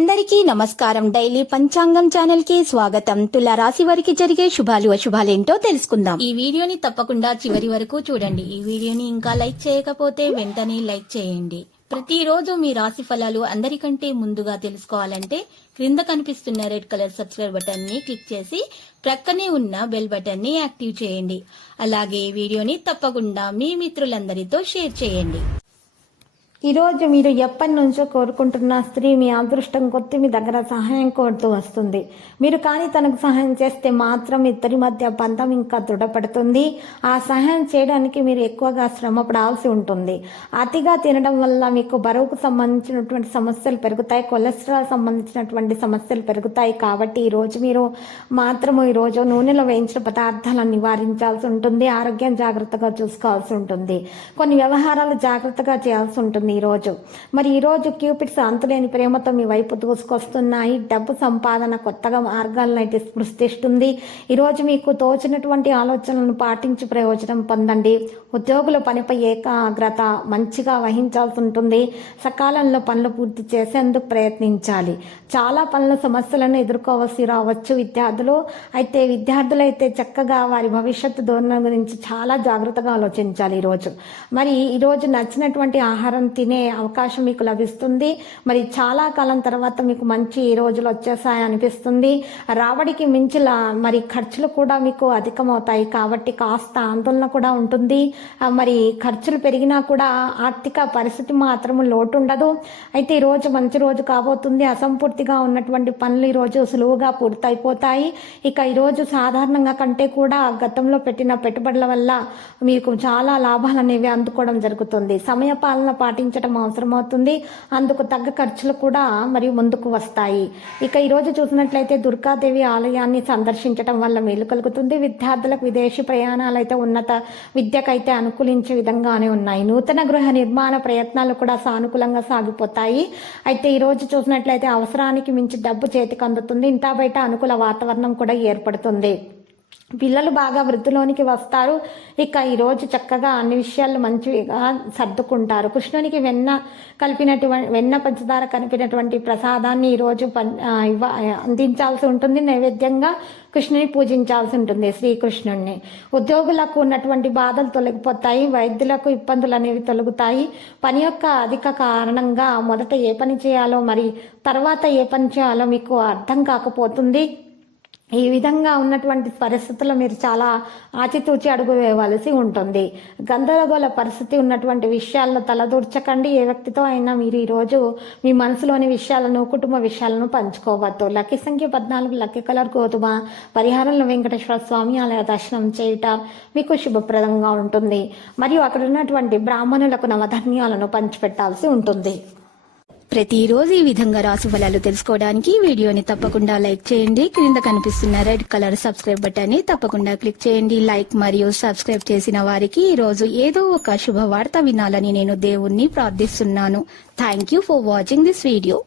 అందరికీ నమస్కారం. డైలీ పంచాంగం ఛానల్ కి స్వాగతం. తుల రాశి వారికి జరిగే శుభాలు అశుభాలేంటో తెలుసుకుందాం. ఈ వీడియోని తప్పకుండా చివరి వరకు చూడండి. ఈ వీడియోని ఇంకా లైక్ చేయకపోతే వెంటనే లైక్ చేయండి. ప్రతిరోజు మీ రాశి ఫలాలు అందరికంటే ముందుగా తెలుసుకోవాలంటే క్రింద కనిపిస్తున్న రెడ్ కలర్ సబ్స్క్రైబ్ బటన్ ని క్లిక్ చేసి ప్రక్కనే ఉన్న బెల్ బటన్ ని యాక్టివ్ చేయండి. అలాగే ఈ వీడియోని తప్పకుండా మీ మిత్రులందరితో షేర్ చేయండి. ఈరోజు మీరు ఎప్పటి నుంచో కోరుకుంటున్న స్త్రీ మీ అదృష్టం కొద్ది మీ దగ్గర సహాయం కోరుతూ వస్తుంది. మీరు కానీ తనకు సహాయం చేస్తే మాత్రం ఇద్దరి మధ్య బంధం ఇంకా దృఢపడుతుంది. ఆ సహాయం చేయడానికి మీరు ఎక్కువగా శ్రమ పడాల్సి ఉంటుంది. అతిగా తినడం వల్ల మీకు బరువుకు సంబంధించినటువంటి సమస్యలు పెరుగుతాయి, కొలెస్ట్రాల్ సంబంధించినటువంటి సమస్యలు పెరుగుతాయి. కాబట్టి ఈరోజు మీరు మాత్రము ఈరోజు నూనెలో వేయించిన పదార్థాలను నివారించాల్సి ఉంటుంది. ఆరోగ్యం జాగ్రత్తగా చూసుకోవాల్సి ఉంటుంది. కొన్ని వ్యవహారాలు జాగ్రత్తగా చేయాల్సి ఉంటుంది. ఈరోజు క్యూపిడ్స్ అంతులేని ప్రేమతో మీ వైపు దూసుకొస్తున్నాయి. డబ్బు సంపాదన కొత్తగా మార్గాలను అయితే స్పృశిస్తుంది. ఈరోజు మీకు తోచినటువంటి ఆలోచనలను పాటించి ప్రయోజనం పొందండి. ఉద్యోగుల పనిపై ఏకాగ్రత మంచిగా వహించాల్సి ఉంటుంది. సకాలంలో పనులు పూర్తి చేసేందుకు ప్రయత్నించాలి. చాలా పనుల సమస్యలను ఎదుర్కోవలసి రావచ్చు విద్యార్థులు అయితే చక్కగా వారి భవిష్యత్తు ధోరణి గురించి చాలా జాగ్రత్తగా ఆలోచించాలి. ఈరోజు నచ్చినటువంటి ఆహారం తినే అవకాశం మీకు లభిస్తుంది. చాలా కాలం తర్వాత మీకు మంచి రోజులు వచ్చేసాయి అనిపిస్తుంది. రాబడికి మించి ఖర్చులు కూడా మీకు అధికమవుతాయి. కాబట్టి కాస్త ఆందోళన కూడా ఉంటుంది. ఖర్చులు పెరిగినా కూడా ఆర్థిక పరిస్థితి మాత్రం లోటు ఉండదు. అయితే ఈరోజు మంచి రోజు కాబోతుంది. అసంపూర్తిగా ఉన్నటువంటి పనులు ఈరోజు సులువుగా పూర్తయిపోతాయి. ఈరోజు సాధారణంగా కంటే కూడా గతంలో పెట్టిన పెట్టుబడుల వల్ల మీకు చాలా లాభాలు అనేవి అందుకోవడం జరుగుతుంది. సమయ పాలన పాటించడం అవసరమవుతుంది. అందుకు తగ్గ ఖర్చులు కూడా ముందుకు వస్తాయి. ఈరోజు చూసినట్లయితే దుర్గాదేవి ఆలయాన్ని సందర్శించడం వల్ల మేలు కలుగుతుంది. విద్యార్థులకు విదేశీ ప్రయాణాలు అయితే ఉన్నత విద్యకైతే అనుకూలించే విధంగానే ఉన్నాయి. నూతన గృహ నిర్మాణ ప్రయత్నాలు కూడా సానుకూలంగా సాగిపోతాయి. ఈరోజు చూసినట్లయితే అవసరానికి మించి డబ్బు చేతికి అందుతుంది. ఇంటా బయట అనుకూల వాతావరణం కూడా ఏర్పడుతుంది. పిల్లలు బాగా వృద్ధిలోనికి వస్తారు. ఈరోజు చక్కగా అన్ని విషయాలు మంచిగా సర్దుకుంటారు. కృష్ణునికి వెన్న పంచదార కలిపినటువంటి ప్రసాదాన్ని ఈరోజు అందించాల్సి ఉంటుంది. నైవేద్యంగా కృష్ణుని పూజించాల్సి ఉంటుంది, శ్రీకృష్ణుడిని. ఉద్యోగులకు ఉన్నటువంటి బాధలు తొలగిపోతాయి. వైద్యులకు ఇబ్బందులు అనేవి తొలగుతాయి. పని యొక్క అధిక కారణంగా మొదట ఏ పని చేయాలో తర్వాత ఏ పని చేయాలో మీకు అర్థం కాకపోతుంది. ఈ విధంగా ఉన్నటువంటి పరిస్థితుల్లో మీరు చాలా ఆచితూచి అడుగు వేయవలసి ఉంటుంది. గందరగోళ పరిస్థితి ఉన్నటువంటి విషయాల్లో తలదూర్చకండి. ఏ వ్యక్తితో అయినా మీరు ఈరోజు మీ మనసులోని విషయాలను, కుటుంబ విషయాలను పంచుకోవద్దు. లక్కీ సంఖ్య 14, లక్కీ కలర్ గోధుమ. పరిహారంలో వెంకటేశ్వర స్వామి ఆలయ దర్శనం చేయుట మీకు శుభప్రదంగా ఉంటుంది. అక్కడ ఉన్నటువంటి బ్రాహ్మణులకు నవధాన్యాలను పంచిపెట్టాల్సి ఉంటుంది. ప్రతిరోజు ఈ విధంగా రాశి ఫలాలు తెలుసుకోవడానికి వీడియోని తప్పకుండా లైక్ చేయండి. క్రింద కనిపిస్తున్న రెడ్ కలర్ సబ్స్క్రైబ్ బటన్ ని తప్పకుండా క్లిక్ చేయండి. లైక్ మరియు సబ్స్క్రైబ్ చేసిన వారికి ఈ రోజు ఏదో ఒక శుభవార్త వినాలని నేను దేవుణ్ణి ప్రార్థిస్తున్నాను. Thank you for watching this video.